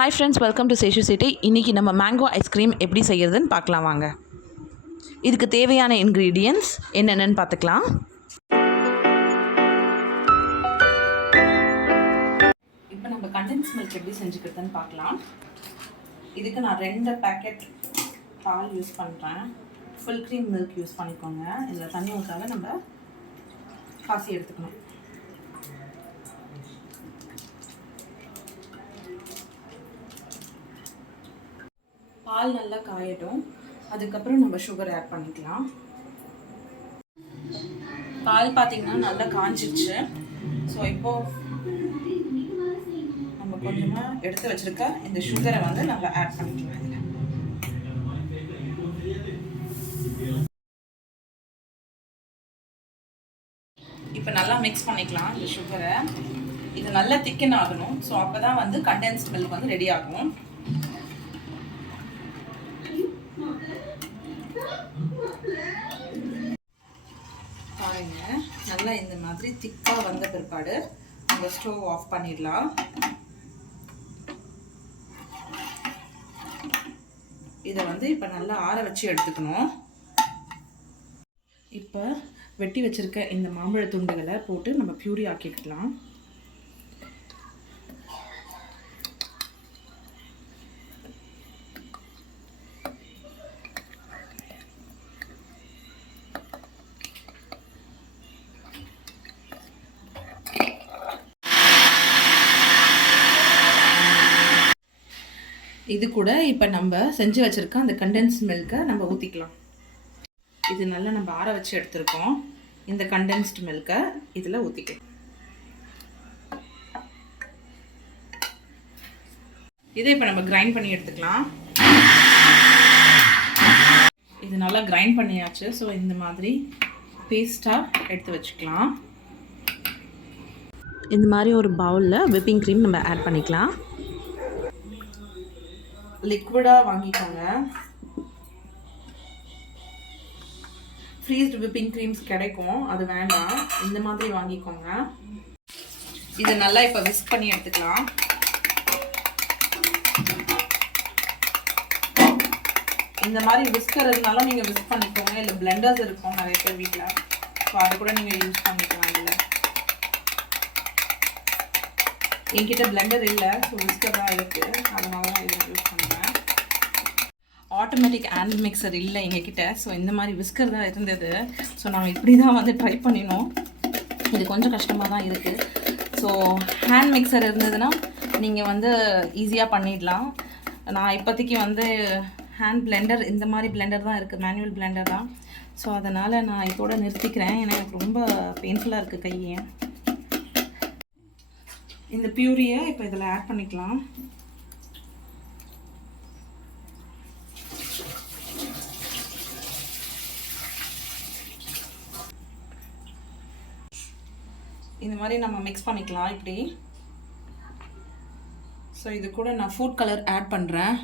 Hi friends, welcome to Seshu city. இன்றைக்கி நம்ம mango ice cream எப்படி செய்கிறதுன்னு பார்க்கலாம் வாங்க. இதுக்கு தேவையான இன்க்ரீடியன்ட்ஸ் என்னென்னு பார்த்துக்கலாம். இப்போ நம்ம கண்டென்ஸ் மில்க் எப்படி செஞ்சுக்கிறதுன்னு பார்க்கலாம். இதுக்கு நான் 2 பேக்கெட் பால் யூஸ் பண்ணுறேன். ஃபுல் க்ரீம் மில்க் யூஸ் பண்ணிக்கோங்க. இதில் தண்ணி ஊற்றாத நம்ம காசி எடுத்துக்கணும். பால் நல்லா காயட்டும். அதுக்கப்புறம் நம்ம சுகர் ஆட் பண்ணிக்கலாம். பால் பார்த்திங்கன்னா நல்லா காஞ்சிடுச்சு. ஸோ இப்போது நம்ம கொஞ்சமாக எடுத்து வச்சுருக்க இந்த சுகரை வந்து நம்ம ஆட் பண்ணிக்கலாம். இதில் இப்போ நல்லா மிக்ஸ் பண்ணிக்கலாம் இந்த சுகரை. இது நல்லா திக்கன் ஆகணும். ஸோ அப்போ தான் வந்து கண்டென்ஸ்ட் மில்க் வந்து ரெடி ஆகும். பாருங்க, நல்லா இந்த மாதிரி திக்காக வந்த பிற்பாடு நம்ம ஸ்டவ் ஆஃப் பண்ணிடலாம். இதை வந்து இப்போ நல்லா ஆற வச்சு எடுத்துக்கணும். இப்போ வெட்டி வச்சிருக்க இந்த மாம்பழ துண்டுகளை போட்டு நம்ம பியூரி ஆக்கிக்கலாம். இது கூட இப்போ நம்ம செஞ்சு வச்சுருக்க அந்த கண்டென்ஸ் மில்கை நம்ம ஊற்றிக்கலாம். இது நல்லா நம்ம ஆற வச்சு எடுத்துருக்கோம். இந்த கண்டென்ஸ்டு மில்கை இதில் ஊற்றிக்கலாம். இதை இப்போ நம்ம கிரைண்ட் பண்ணி எடுத்துக்கலாம். இது நல்லா கிரைண்ட் பண்ணியாச்சு. ஸோ இந்த மாதிரி பேஸ்ட்டாக எடுத்து வச்சுக்கலாம். இந்த மாதிரி ஒரு பவுலில் விப்பிங் க்ரீம் நம்ம ஆட் பண்ணிக்கலாம். லிக்விடாக வாங்கிக்கோங்க. ஃப்ரீஸ்டு விப்பிங் க்ரீம்ஸ் கிடைக்கும், அது வேண்டாம். இந்த மாதிரி வாங்கிக்கோங்க. இதை நல்லா இப்போ விஸ்க் பண்ணி எடுத்துக்கலாம். இந்த மாதிரி விஸ்கர் இருந்தாலும் நீங்கள் விஸ்க் பண்ணிக்கோங்க. இல்லை பிளெண்டர்ஸ் இருக்கும் நிறைய பேர் வீட்டில். ஸோ அதை கூட நீங்கள் யூஸ் பண்ணிக்கலாம். இதில் என்கிட்ட பிளெண்டர் இல்லை, ஸோ விஸ்கர் தான் இருக்குது. அதனால தான் இதை யூஸ் பண்ணுவேன். ஆட்டோமேட்டிக் ஹேண்ட் மிக்சர் இல்லை எங்ககிட்ட. ஸோ இந்த மாதிரி விஸ்கர் தான் இருந்தது. ஸோ நாங்கள் இப்படி தான் வந்து ட்ரை பண்ணினோம். இது கொஞ்சம் கஷ்டமாக தான் இருக்குது. ஸோ ஹேண்ட் மிக்சர் இருந்ததுன்னா நீங்கள் வந்து ஈஸியாக பண்ணிடலாம். நான் இப்போதைக்கு வந்து ஹேண்ட் பிளெண்டர், இந்த மாதிரி பிளெண்டர் தான் இருக்குது, மேனுவல் பிளெண்டர் தான். ஸோ அதனால் நான் இதோட நிறுத்திக்கிறேன். ஏன்னா எனக்கு ரொம்ப பெயின்ஃபுல்லாக இருக்குது கையை. இந்த பியூரியை இப்போ இதில் ஆட் பண்ணிக்கலாம். இந்த மாதிரி நம்ம மிக்ஸ் பண்ணிக்கலாம் இப்படி. ஸோ இது கூட நான் ஃபுட் கலர் ஆட் பண்ணுறேன்.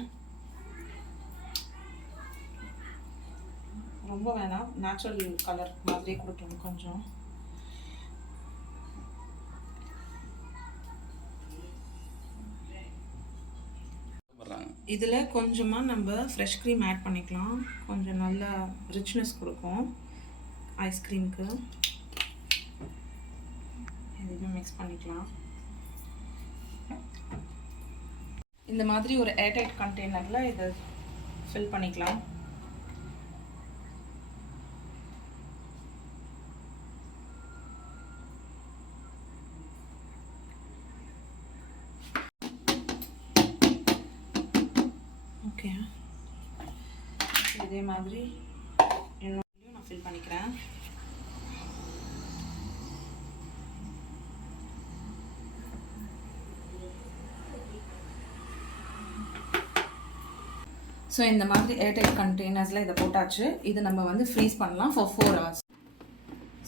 ரொம்ப வேணாம், நேச்சுரல் கலர் மாதிரி கொடுக்கணும் கொஞ்சம். இதில் கொஞ்சமாக நம்ம ஃப்ரெஷ் க்ரீம் ஆட் பண்ணிக்கலாம். கொஞ்சம் நல்லா ரிச்னஸ் கொடுக்கும் ஐஸ்கிரீமுக்கு. இதையும் மிக்ஸ் பண்ணிக்கலாம். இந்த மாதிரி ஒரு ஏர்டைட் கண்டெய்னரில் இதை ஃபில் பண்ணிக்கலாம். ஓகே, இதே மாதிரி இன்னொரு நான் ஃபில் பண்ணிக்கிறேன். ஸோ இந்த மாதிரி ஏர்டைட் கண்டெய்னர்ஸில் இதை போட்டாச்சு. இது நம்ம வந்து ஃப்ரீஸ் பண்ணலாம் ஃபார் 4 hours.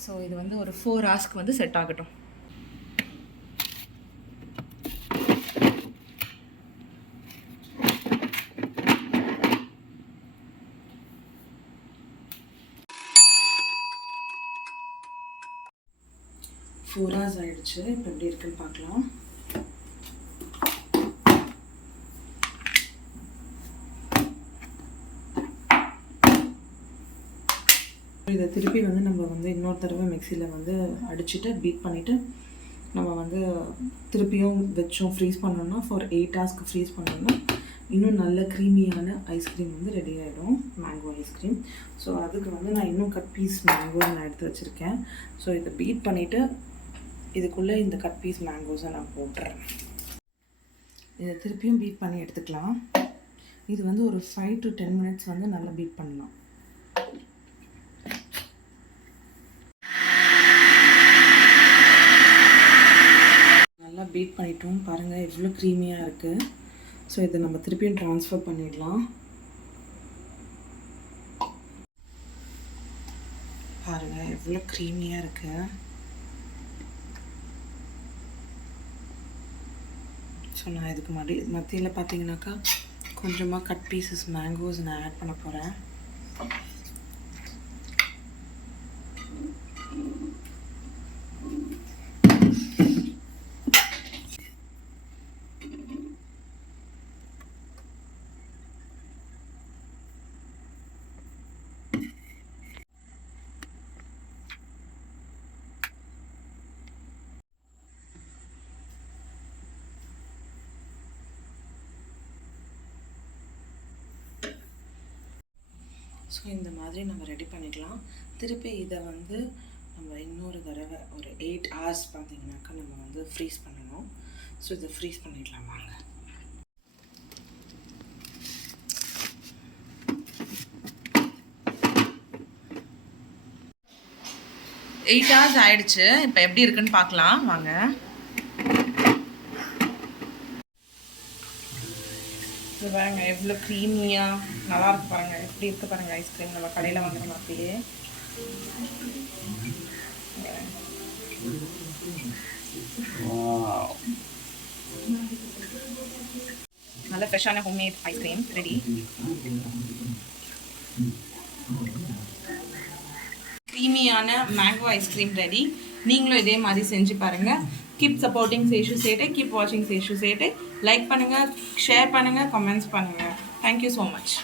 ஸோ இது வந்து ஒரு 4 hours வந்து செட் ஆகட்டும். ஃபோராஸ் ஆகிடுச்சு. இப்போ எப்படி இருக்குன்னு பார்க்கலாம். இதை திருப்பி வந்து நம்ம வந்து இன்னொரு தடவை மிக்சியில் வந்து அடிச்சுட்டு பீட் பண்ணிவிட்டு நம்ம வந்து திருப்பியும் வச்சோம் ஃப்ரீஸ் பண்ணோன்னா ஃபார் 8 ஹவர்ஸ்க்கு ஃப்ரீஸ் பண்ணோன்னா இன்னும் நல்ல க்ரீமியான ஐஸ்கிரீம் வந்து ரெடி ஆகிடும், மேங்கோ ஐஸ்கிரீம். ஸோ அதுக்கு வந்து நான் இன்னும் கட் பீஸ் மேங்கோ நான் எடுத்து வச்சுருக்கேன். ஸோ இதை பீட் பண்ணிவிட்டு இதுக்குள்ளே இந்த கட் பீஸ் மேங்கோஸை நான் போட்டுறேன். இதை திருப்பியும் பீட் பண்ணி எடுத்துக்கலாம். இது வந்து ஒரு 5 to 10 மினிட்ஸ் வந்து நல்லா பீட் பண்ணலாம். நல்லா பீட் பண்ணிட்டோம். பாருங்கள் எவ்வளோ க்ரீமியாக இருக்குது. ஸோ இதை நம்ம திருப்பியும் ட்ரான்ஸ்ஃபர் பண்ணிடலாம். பாருங்கள் எவ்வளோ க்ரீமியாக இருக்குது. ஸோ நான் இதுக்கு மத்தியில் பார்த்தீங்கன்னாக்கா கொஞ்சமாக கட் பீசஸ் மேங்கோஸ் நான் ஆட் பண்ண போகிறேன். ஸோ இந்த மாதிரி நம்ம ரெடி பண்ணிக்கலாம். திருப்பி இதை வந்து நம்ம இன்னொரு தடவை ஒரு 8 hours பார்த்தீங்கன்னாக்கா நம்ம வந்து ஃப்ரீஸ் பண்ணணும். ஸோ இதை ஃப்ரீஸ் பண்ணிடலாம் வாங்க. 8 hours ஆயிடுச்சு. இப்போ எப்படி இருக்குன்னு பார்க்கலாம் வாங்க. இது பாருங்க எவ்வளோ க்ரீமியாக நல்லா இருக்கு பாருங்கள். எப்படி இருக்குது பாருங்கள் ஐஸ்கிரீம் நம்ம கடையில் வாங்குற மாதிரியே. நல்ல ஃப்ரெஷ்ஷான ஹோம்மேட் ஐஸ்கிரீம் ரெடி. க்ரீமியான மேங்கோ ஐஸ்கிரீம் ரெடி. நீங்களும் இதே மாதிரி செஞ்சு பாருங்கள். கீப் சப்போர்ட்டிங் சேஷு சேட்டை, கீப் வாட்சிங் சேஷு சேட்டை. லைக் பண்ணுங்கள், ஷேர் பண்ணுங்கள், கமெண்ட்ஸ் பண்ணுங்கள். Thank you so much.